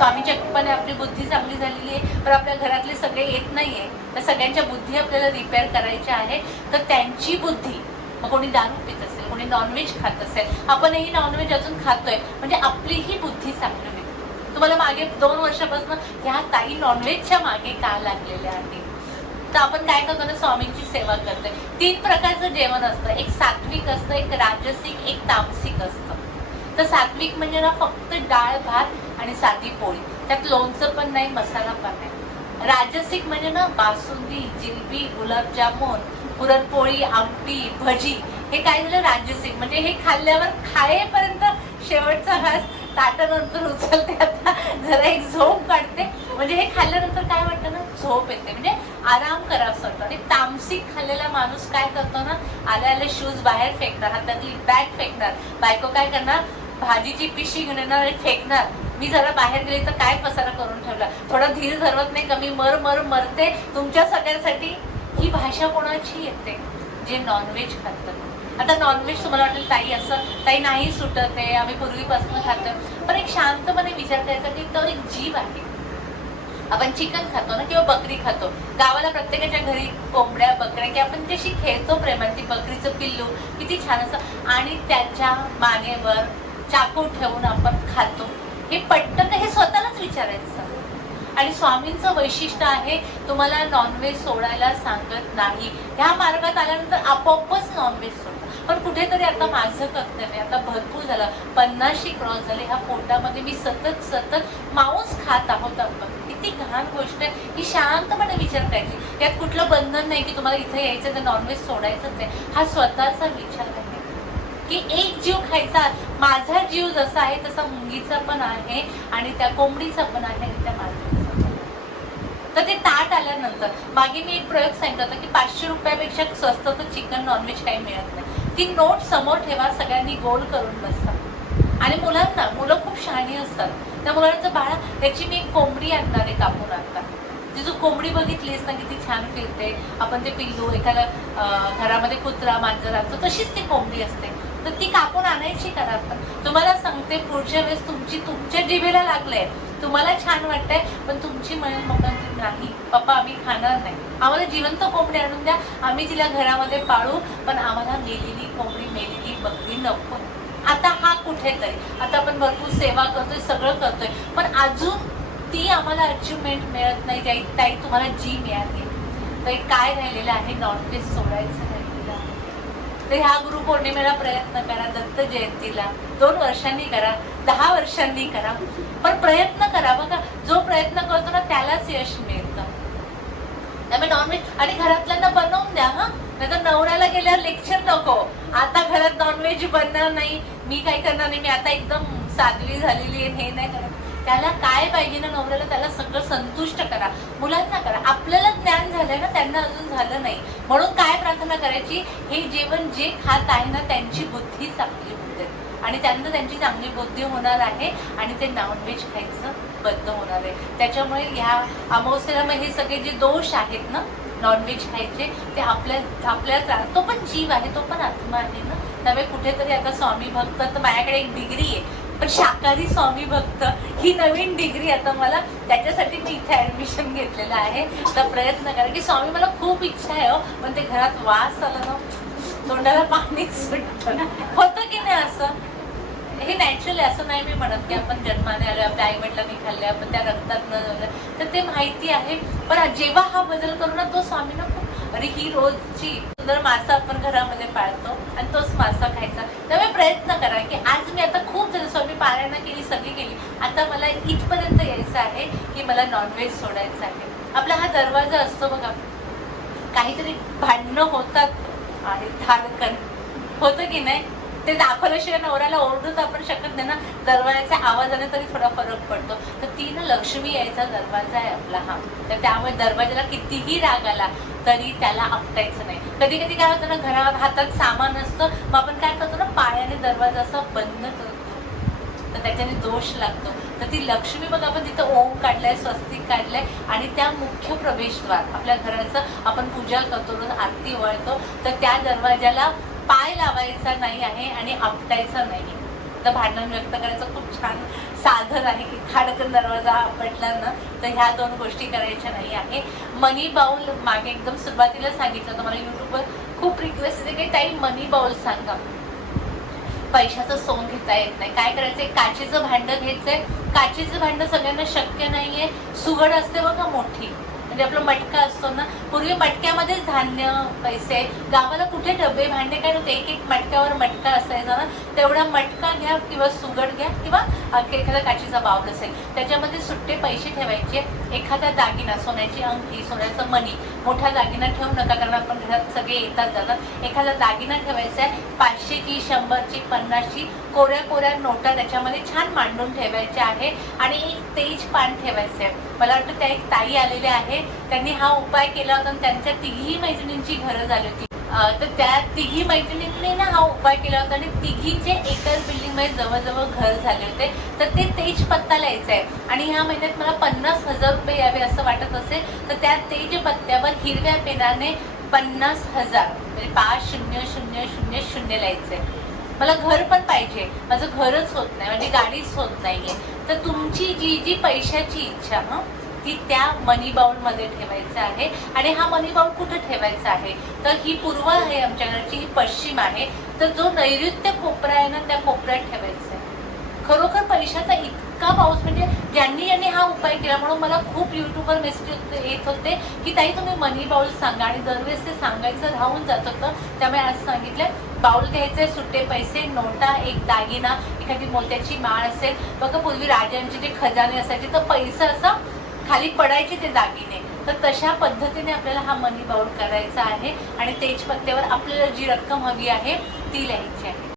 स्वामीच्या कृपाने आपली बुद्धी चांगली झालेली आहे पण आपल्या घरातले सगळे येत नाहीये. तर सगळ्यांच्या बुद्धी आपल्याला रिपेअर करायच्या आहे तर त्यांची बुद्धी मग कोणी दारू पित असेल कोणी नॉनव्हेज खात असेल आपणही नॉनव्हेज अजून खातोय. म्हणजे आपलीही बुद्धी चांगली होईल तुम्हाला मागे दोन वर्षापासून ह्या ताई नॉनव्हेजच्या मागे का लागलेल्या आहेत? तर आपण काय करतो ना स्वामींची सेवा करतोय. तीन प्रकारचं जेवण असतं. एक सात्विक असतं एक राजसिक एक तामसिक असतं. तर सात्विक म्हणजे ना फक्त डाळ भात आणि साधी पोळी. त्यात लोणचं पण नाही मसाला पण नाही. राजसिक म्हणजे ना बासुंदी जिलबी गुलाबजामुन पुरणपोळी आमटी भजी हे काय झालं राजसिक. म्हणजे हे खाल्ल्यावर खायेपर्यंत शेवटचा घास ताटानंतर उचलते. आता जरा एक झोप काढते. म्हणजे हे खाल्ल्यानंतर काय वाटतं ना झोप येते. म्हणजे आराम करावंसं वाटतं आणि तामसिक खाल्लेला माणूस काय करतो ना आले आले शूज बाहेर फेकणार हातातली बॅग फेकणार. बायको काय करणार भाजीची पिशी घेऊन आणि फेकणार. मी जरा बाहेर गेले तर काय पसारा करून ठेवला? थोडा धीर धरवत नाही कमी मर मर मरते. तुमच्या सगळ्यांसाठी ही भाषा कोणाची येते? जे नॉनव्हेज खातात आता नॉनव्हेज तुम्हाला वाटेल ताई असं ताई नाही सुटत आहे. आम्ही पूर्वीपासून खातो पण एक शांतपणे विचार करायचा की तो एक जीव आहे. आपण चिकन खातो ना किंवा बकरी खातो. गावाला प्रत्येकाच्या घरी कोंबड्या बकऱ्या की आपण त्याशी खेळतो प्रेमाची बकरीचं पिल्लू किती छान असं. आणि त्याच्या मानेवर चाकू ठेवून आपण खातो. हे पटतं हे स्वतःलाच विचारायचं. आणि स्वामींचं वैशिष्ट्य आहे तुम्हाला नॉनव्हेज सोडायला सांगत नाही. ह्या मार्गात आल्यानंतर आपोआपच नॉनव्हेज सोडतो पण कुठेतरी आता माझं कर्तव्य आता भरपूर झालं. पन्नासशी क्रॉस झाले. ह्या पोटामध्ये मी सतत सतत मांस खात आहोत आपण. किती घाण गोष्ट आहे. ही शांतपणे विचार करायची. यात कुठलं बंधन नाही की तुम्हाला इथे यायचं तर नॉनव्हेज सोडायचंच नाही हा स्वतःचा विचार आहे. की एक जीव खायचा माझा जीव जसा आहे तसा मुंगीचा पण आहे आणि त्या कोंबडीचा पण आहे आणि त्या मांजरीचा पण तर ते ताट आल्यानंतर मागे मी एक प्रयोग सांगितला होता की पाचशे रुपयापेक्षा स्वस्त तर चिकन नॉनव्हेज काही मिळत नाही. ती नोट समोर ठेवा सगळ्यांनी गोल करून बसा. आणि मुलांना मुलं खूप शहाणी असतात. त्या मुलांचं बाळा त्याची मी एक कोंबडी आणणार आहे कापून आणता ती जो कोंबडी बघितलीस ना किती छान फिरते. आपण ते पिल्लू एखाद्या घरामध्ये कुत्रा मांजर आणतो तशीच ती कोंबडी असते. तर ती कापून आणायची करा आपण तुम्हाला सांगते पुढच्या वेळेस तुमची तुमच्या जिभेला लागलंय. तुम्हाला छान वाटतंय पण तुमची मन म्हणते नाही. पप्पा आम्ही खाणार नाही. आम्हाला जिवंत कोंबडी आणून द्या. आम्ही तिला घरामध्ये पाळू पण आम्हाला मेलेली कोंबडी मेलेली बकरी नको. आता हा कुठेतरी. आता आपण भरपूर सेवा करतोय सगळं करतोय. पण अजून ती आम्हाला अचिव्हमेंट मिळत नाही. ताई ताई तुम्हाला जी मिळाली. तर काय राहिलेलं आहे? नॉनव्हेज सोडायचं. आहे तर ह्या गुरुपौर्णिमेला प्रयत्न करा दत्त जयंतीला. दोन वर्षांनी करा दहा वर्षांनी करा पण प्रयत्न करा बघा. जो प्रयत्न करतो ना त्यालाच यश मिळतं. त्यामुळे नॉनव्हेज आणि घरातल्यांना बनवून द्या हा. नाही तर नवऱ्याला गेल्यावर लेक्चर नको. आता घरात नॉनव्हेज बनणार नाही मी काय करणार नाही? मी आता एकदम साधवी झालेली आहे हे नाही करत. त्याला काय पाहिजे ना नवऱ्याला त्याला सगळं संतुष्ट करा मुलांना करा. आपल्याला ज्ञान झालंय ना त्यांना अजून झालं नाही. म्हणून काय प्रार्थना करायची? हे जेवण जे खात आहे ना त्यांची बुद्धी चांगली होते. आणि त्यांना त्यांची चांगली बुद्धी होणार आहे आणि ते नॉनव्हेज खायचं बंद होणार आहे. त्याच्यामुळे ह्या अमावस्येला मग हे सगळे जे दोष आहेत ना नॉनव्हेज खायचे ते आपल्या आपल्या तो पण जीव आहे तो पण आत्मा आहे ना. त्यामुळे कुठेतरी आता स्वामी भक्त तर माझ्याकडे एक डिग्री आहे. पण शाकाहारी स्वामी भक्त ही नवीन डिग्री आता मला त्याच्यासाठी मी इथे ऍडमिशन घेतलेलं आहे. तर प्रयत्न करा की स्वामी मला खूप इच्छा आहे हो पण ते घरात वास आला ना तोंडाला पाणीच सुटतं होतं की नाही असं? हे नॅचरल आहे असं नाही मी म्हणत की आपण जन्माने आलो आपल्या आई वडिलांनी खाल्ले आपण त्या रक्तात न झालं तर ते माहिती आहे. पण जेव्हा हा बदल करू ना तो स्वामींना खूप अरे ही रोजची सुंदर मासा आपण घरामध्ये पाळतो आणि तोच मासा खायचा. त्यामुळे प्रयत्न करा की आज मी आता खूप झालं स्वामी पारायणा केली सगळी केली. आता मला इथपर्यंत यायचं आहे की मला नॉनव्हेज सोडायचं आहे. आपला हा दरवाजा असतो बघा. काहीतरी भांडणं होतात आणि धारकन होतं की नाही? ते दाखवल्याशिवाय नवऱ्याला ओरडूच आपण शकत नाही ना. दरवाजाच्या आवाजाने तरी थोडा फरक पडतो. तर ती ना लक्ष्मी यायचा दरवाजा आहे आपला हा. तर त्यामुळे दरवाजाला कितीही राग आला तरी त्याला आपटायचं नाही. कधी कधी काय होतं ना घरात हातात सामान असतं मग आपण काय करतो ना पायाने दरवाजा असा बंद करतो. तर त्याच्याने दोष लागतो. तर ती लक्ष्मी मग आपण तिथं ओम काढलाय स्वस्तिक काढलंय आणि त्या मुख्य प्रवेशद्वार आपल्या घराचं आपण पूजा करतो रोज आरती वळतो तर त्या दरवाजाला पाय लावायचा नाही आहे आणि आपटायचा नाही. तर भांडण व्यक्त करायचं खूप छान साधन आहे. की खाडकन दरवाजा आपटला ना तर ह्या दोन गोष्टी करायच्या नाही आहे. मनी बाउल मागे एकदम सुरुवातीला सांगितलं होतं. मला युट्यूबवर खूप रिक्वेस्ट येते की ताई मनी बाउल सांगा. पैशाचं सोंग घेता येत नाही. काय करायचंय? काचेचं भांडं घ्यायचंय. काचेचं भांडं सगळ्यांना शक्य नाहीये. सुगड असते बघा मोठी. म्हणजे आपला मटका असतो ना पूर्वी मटक्यामध्ये धान्य पैसे गावाला कुठे डबे भांडे काय नव्हते एक एक मटक्यावर मटका असायचा ना तेवढा मटका घ्या किंवा सुगड घ्या किंवा एखादा काचेचा बाउल असेल. त्याच्यामध्ये सुट्टे पैसे ठेवायचे एखादा दागिना सोन्याची अंगठी सोन्याचं मणी मोठा दागिना ठेवू नका कारण आपण घरात सगळे येतात जातात. एखादा दागिना ठेवायचा आहे पाचशेची शंभरची पन्नासची कोऱ्या कोऱ्या नोटा त्याच्यामध्ये छान मांडून ठेवायच्या आहे आणि एक तेज पान ठेवायचं आहे. मला वाटतं त्या एक ताई आलेल्या आहे. त्यांनी हा उपाय केला होता आणि त्यांच्या तिघीही मैत्रिणींची घरं झाली होती. तर त्या तिघी मैत्रिणींनी ना हा उपाय केला होता आणि तिघींचे एकाच बिल्डिंगमध्ये जवळजवळ घर झाले होते. तर ते तेज पत्ता लिहायचा आहे आणि ह्या महिन्यात मला पन्नास हजार रुपये यावे असं वाटत असेल तर त्या तेज पत्त्यावर हिरव्या पेनाने पन्नास हजार म्हणजे पाच शून्य शून्य शून्य शून्य लिहायचं आहे मला घर पण पाहिजे. माझं घरच होत नाही म्हणजे गाडीच होत नाहीये. तर तुमची जी जी पैशाची इच्छा हं? ती त्या मनी बाउलमध्ये ठेवायचं आहे. आणि हा मनी बाउल कुठं ठेवायचा आहे? तर ही पूर्व आहे आमच्याकडची ही पश्चिम आहे. तर जो नैऋत्य कोपरा आहे ना त्या कोपऱ्यात ठेवायचा आहे. खरोखर पैशाचा इतका पाऊस म्हणजे ज्यांनी यांनी हा उपाय केला म्हणून मला खूप युट्यूबवर मेसेज येत होते की ताई तुम्ही मनी बाउल सांगा. आणि दरवेळेस ते सांगायचं राहून जात होतं. त्यामुळे आज सांगितलं बाउल घ्यायचे सुट्टे पैसे नोटा एक दागिना एखादी मोत्याची माळ असेल. बघा पूर्वी राजांचे जे खजाने असायचे तर पैसा असा खाली पडायचे ते दागिने. तर तशा पद्धतीने आपल्याला हा मनी बाउंड करायचा आहे आणि तेजपत्त्यावर आपल्याला जी रक्कम हवी आहे ती लिहायची आहे.